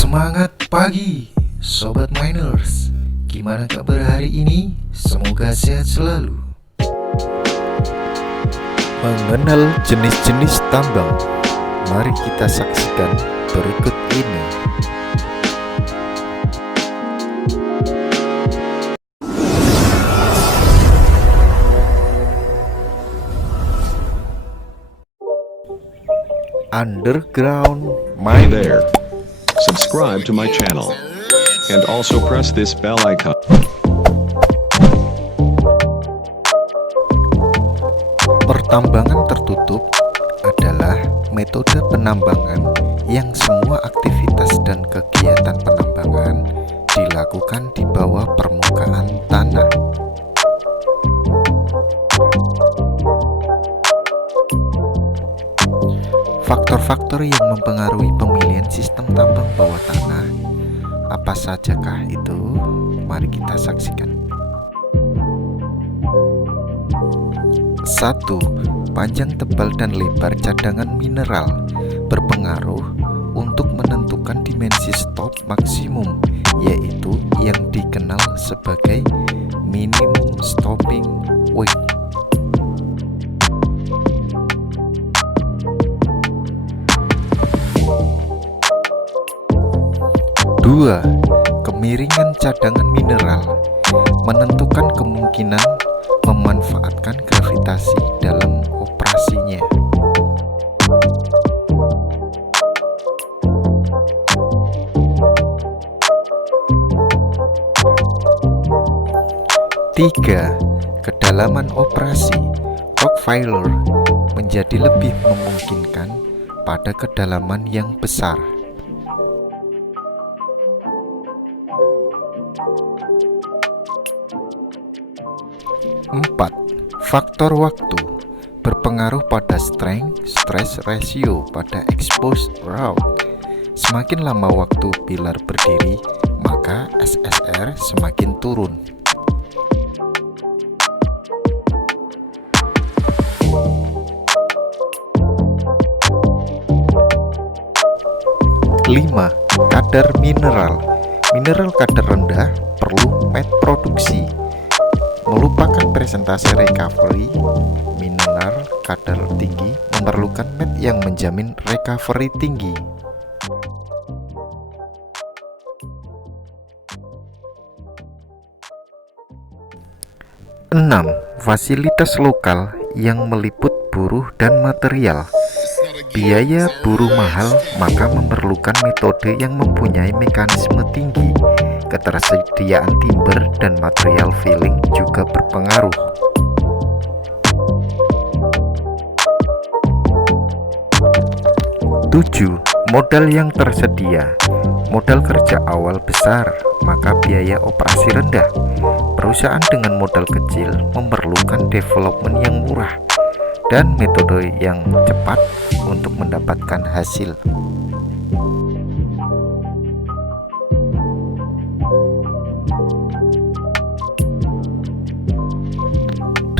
Semangat pagi, Sobat Miners. Gimana kabar hari ini? Semoga sehat selalu. Mengenal jenis-jenis tambang, mari kita saksikan berikut ini. Underground Hey mining. there. Subscribe to my channel. And also press this bell icon. Pertambangan tertutup adalah metode penambangan yang semua aktivitas dan kegiatan penambangan dilakukan di bawah permukaan tanah. Faktor-faktor yang mempengaruhi pemilihan sistem tambang bawah tanah, apa sajakah itu? Mari kita saksikan. 1. Panjang, tebal, dan lebar cadangan mineral berpengaruh untuk menentukan dimensi stop maksimum, yaitu yang dikenal sebagai minimum stopping weight. 2. Kemiringan cadangan mineral menentukan kemungkinan memanfaatkan gravitasi dalam operasinya. 3. Kedalaman operasi rock failure menjadi lebih memungkinkan pada kedalaman yang besar. 4. Faktor waktu berpengaruh pada strength-stress ratio pada exposed rock. Semakin lama waktu pilar berdiri, maka SSR semakin turun. 5. Kadar mineral. Mineral kadar rendah perlu mat produksi. Melupakan presentase recovery, mineral kadar tinggi memerlukan mat yang menjamin recovery tinggi. 6. Fasilitas lokal yang meliput buruh dan material. Biaya buruh mahal, maka memerlukan metode yang mempunyai mekanisme tinggi. Ketersediaan timber dan material filling juga berpengaruh. 7. Modal yang tersedia. Modal kerja awal besar, maka biaya operasi rendah. Perusahaan dengan modal kecil memerlukan development yang murah dan metode yang cepat untuk mendapatkan hasil.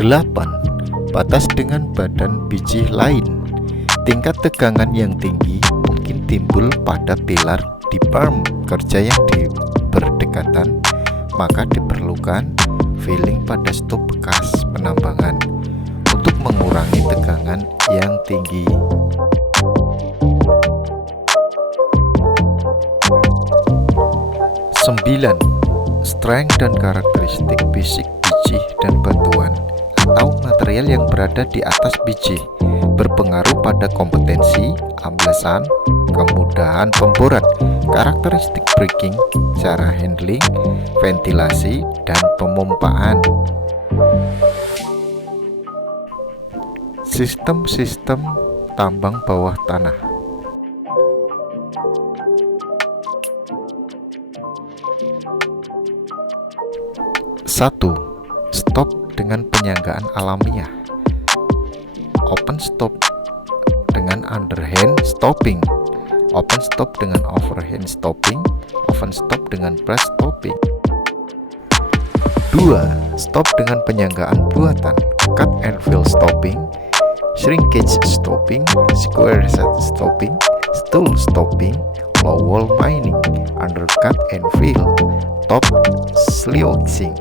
8. Batas dengan badan biji lain. Tingkat tegangan yang tinggi mungkin timbul pada pilar di berm kerja yang berdekatan, maka diperlukan filling pada stop bekas penambangan untuk mengurangi tegangan yang tinggi. 9. Strength dan karakteristik fisik biji dan batuan atau material yang berada di atas biji berpengaruh pada kompetensi amblesan, kemudahan pemboran, karakteristik breaking, cara handling, ventilasi, dan pemompaan. Sistem-sistem tambang bawah tanah. 1. Stop dengan penyanggaan alamiah. Open stop dengan underhand stopping. Open stop dengan overhand stopping. Open stop dengan brush stopping. 2. Stop dengan penyanggaan buatan. Cut and fill stopping, shrinkage stopping, square set stopping, stool stopping, low wall mining, undercut and fill, top sluicing.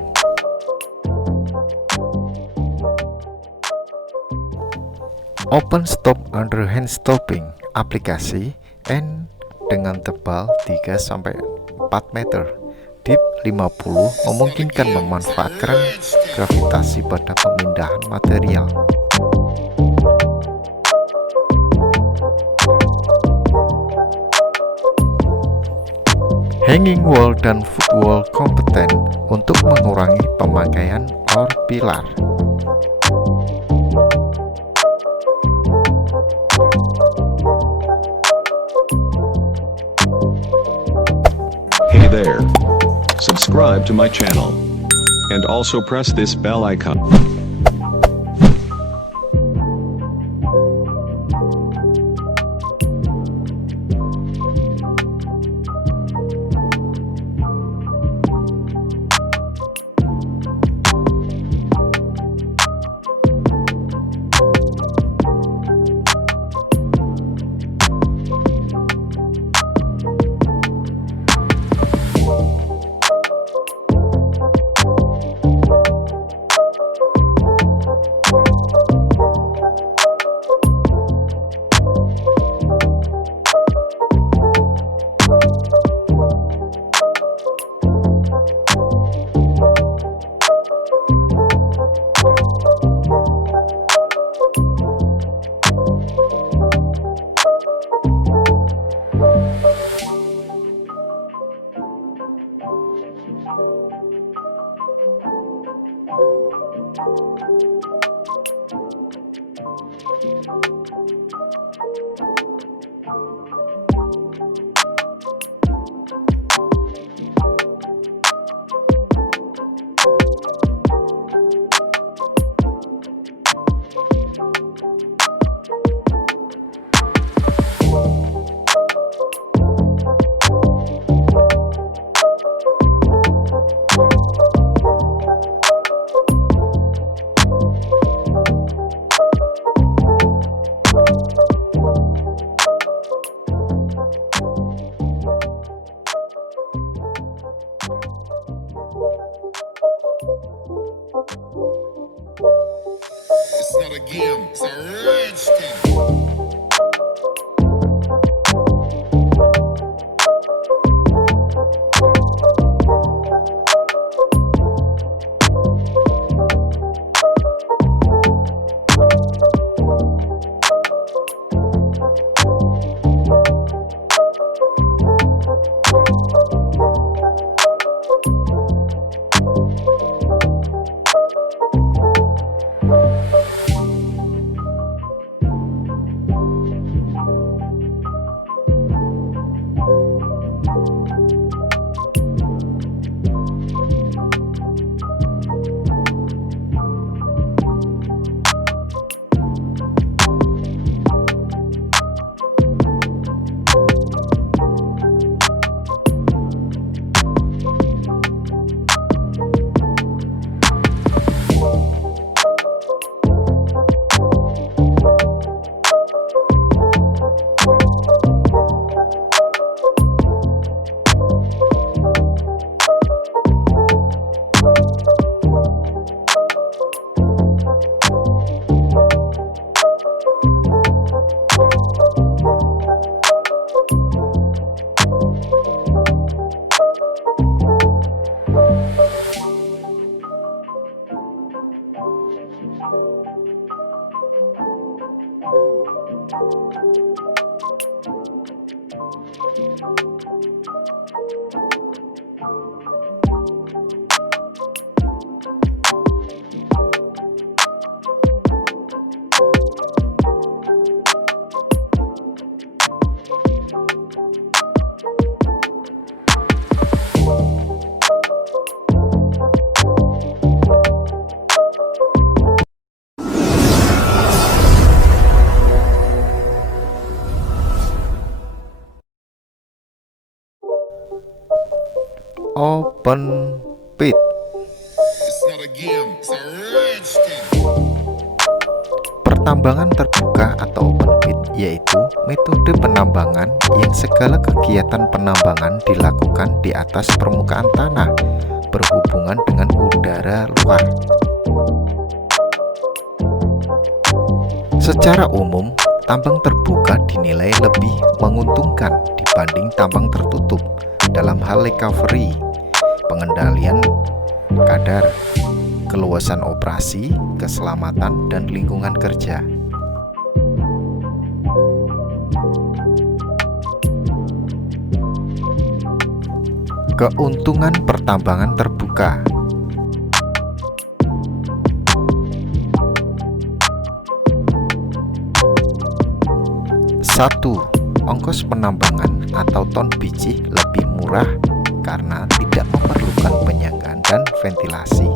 Open stop underhand stopping aplikasi N dengan tebal 3-4 meter, deep 50 memungkinkan memanfaatkan gravitasi pada pemindahan material. Hanging wall dan footwall kompeten untuk mengurangi pemakaian or pilar. Hey there. Subscribe to my channel. And also press this bell icon. It's not a game, it's a rich thing. Open pit. It's not a game, it's a rich thing. Pertambangan terbuka atau open pit yaitu metode penambangan yang segala kegiatan penambangan dilakukan di atas permukaan tanah berhubungan dengan udara luar. Secara umum, tambang terbuka dinilai lebih menguntungkan dibanding tambang tertutup dalam hal recovery, pengendalian kadar, keluasan operasi, keselamatan, dan lingkungan kerja. Keuntungan pertambangan terbuka. 1. Ongkos penambangan atau ton biji lebih murah karena tidak memerlukan penyanggaan dan ventilasi.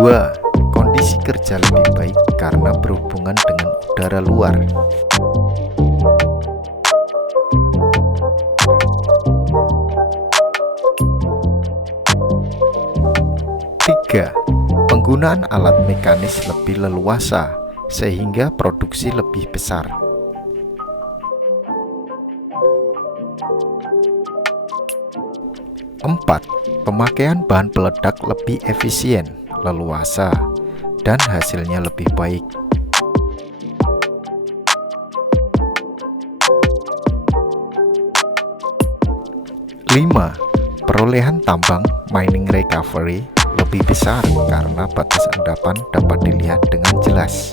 2. Kondisi kerja lebih baik karena berhubungan dengan udara luar. 3. Penggunaan alat mekanis lebih leluasa sehingga produksi lebih besar. 4. Pemakaian bahan peledak lebih efisien, leluasa, dan hasilnya lebih baik. 5. Perolehan tambang mining recovery lebih besar karena batas endapan dapat dilihat dengan jelas.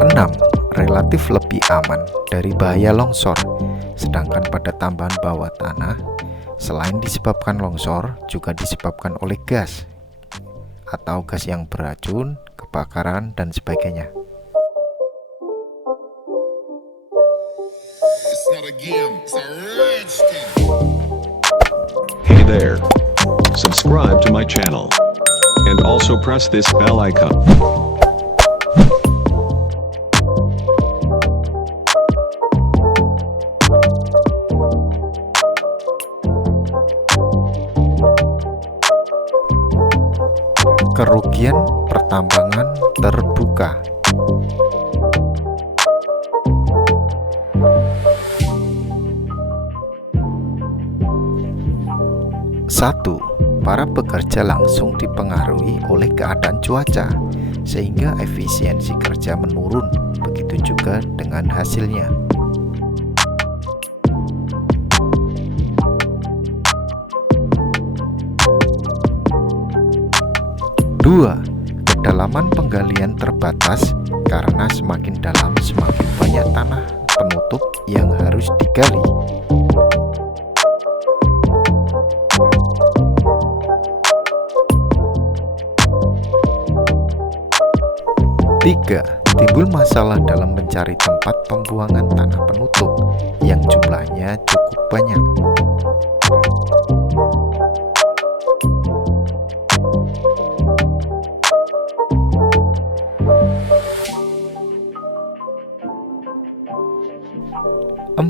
6. Relatif lebih aman dari bahaya longsor, sedangkan pada tambahan bawah tanah, selain disebabkan longsor, juga disebabkan oleh gas atau gas yang beracun, kebakaran, dan sebagainya. It's not a game, it's a rich thing. Hey there. Subscribe to my channel. And also press this bell icon. Kerugian pertambangan terbuka. 1. Para pekerja langsung dipengaruhi oleh keadaan cuaca, sehingga efisiensi kerja menurun. Begitu juga dengan hasilnya. 2. Kedalaman penggalian terbatas karena semakin dalam semakin banyak tanah penutup yang harus digali. 3. Timbul masalah dalam mencari tempat pembuangan tanah penutup yang jumlahnya cukup banyak. 4.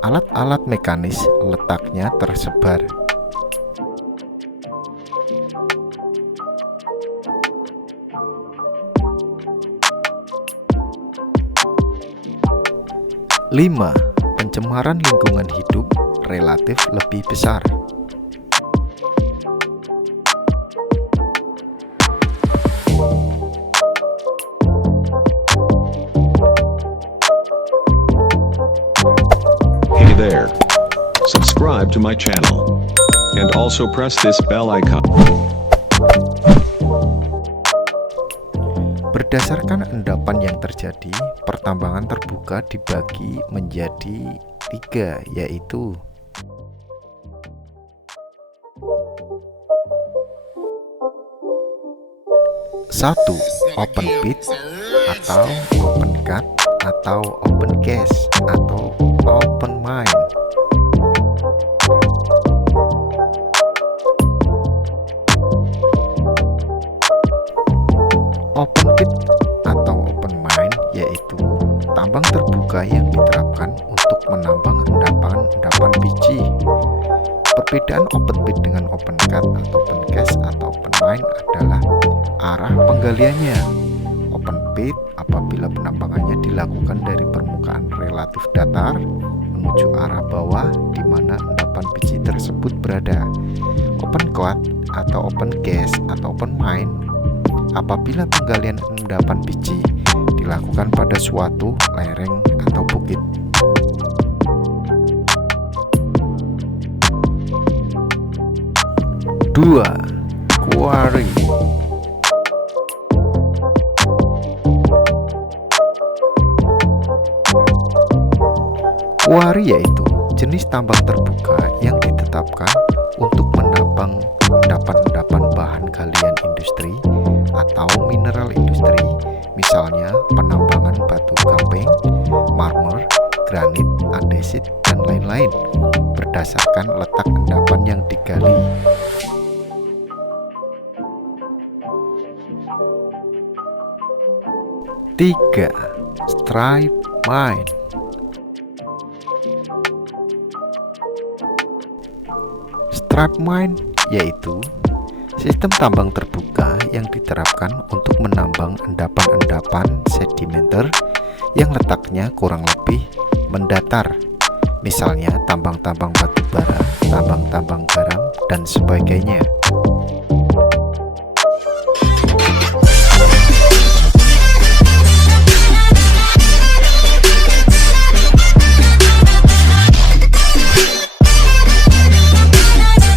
Alat-alat mekanis letaknya tersebar. 5. Pencemaran lingkungan hidup relatif lebih besar. 'Hey there. Subscribe to my channel. And also press this bell icon. Berdasarkan endapan yang terjadi, pertambangan terbuka dibagi menjadi 3, yaitu 1. Open pit atau open cut atau open cast atau open mine. 2. menambang endapan biji. Perbedaan open pit dengan open cut atau open cast atau open mine adalah arah penggaliannya. Open pit apabila penambangannya dilakukan dari permukaan relatif datar menuju arah bawah di mana endapan biji tersebut berada. Open cut atau open cast atau open mine apabila penggalian endapan biji dilakukan pada suatu lereng atau bukit. 2. Quarry. Quarry yaitu jenis tambang terbuka yang ditetapkan untuk menambang endapan-endapan bahan galian industri atau mineral industri, misalnya penambangan batu gamping, marmer, granit, andesit, dan lain-lain, berdasarkan letak endapan yang digali. 3. Stripe mine. Stripe mine yaitu sistem tambang terbuka yang diterapkan untuk menambang endapan-endapan sedimenter yang letaknya kurang lebih mendatar, misalnya tambang-tambang batu bara, tambang-tambang garam, dan sebagainya.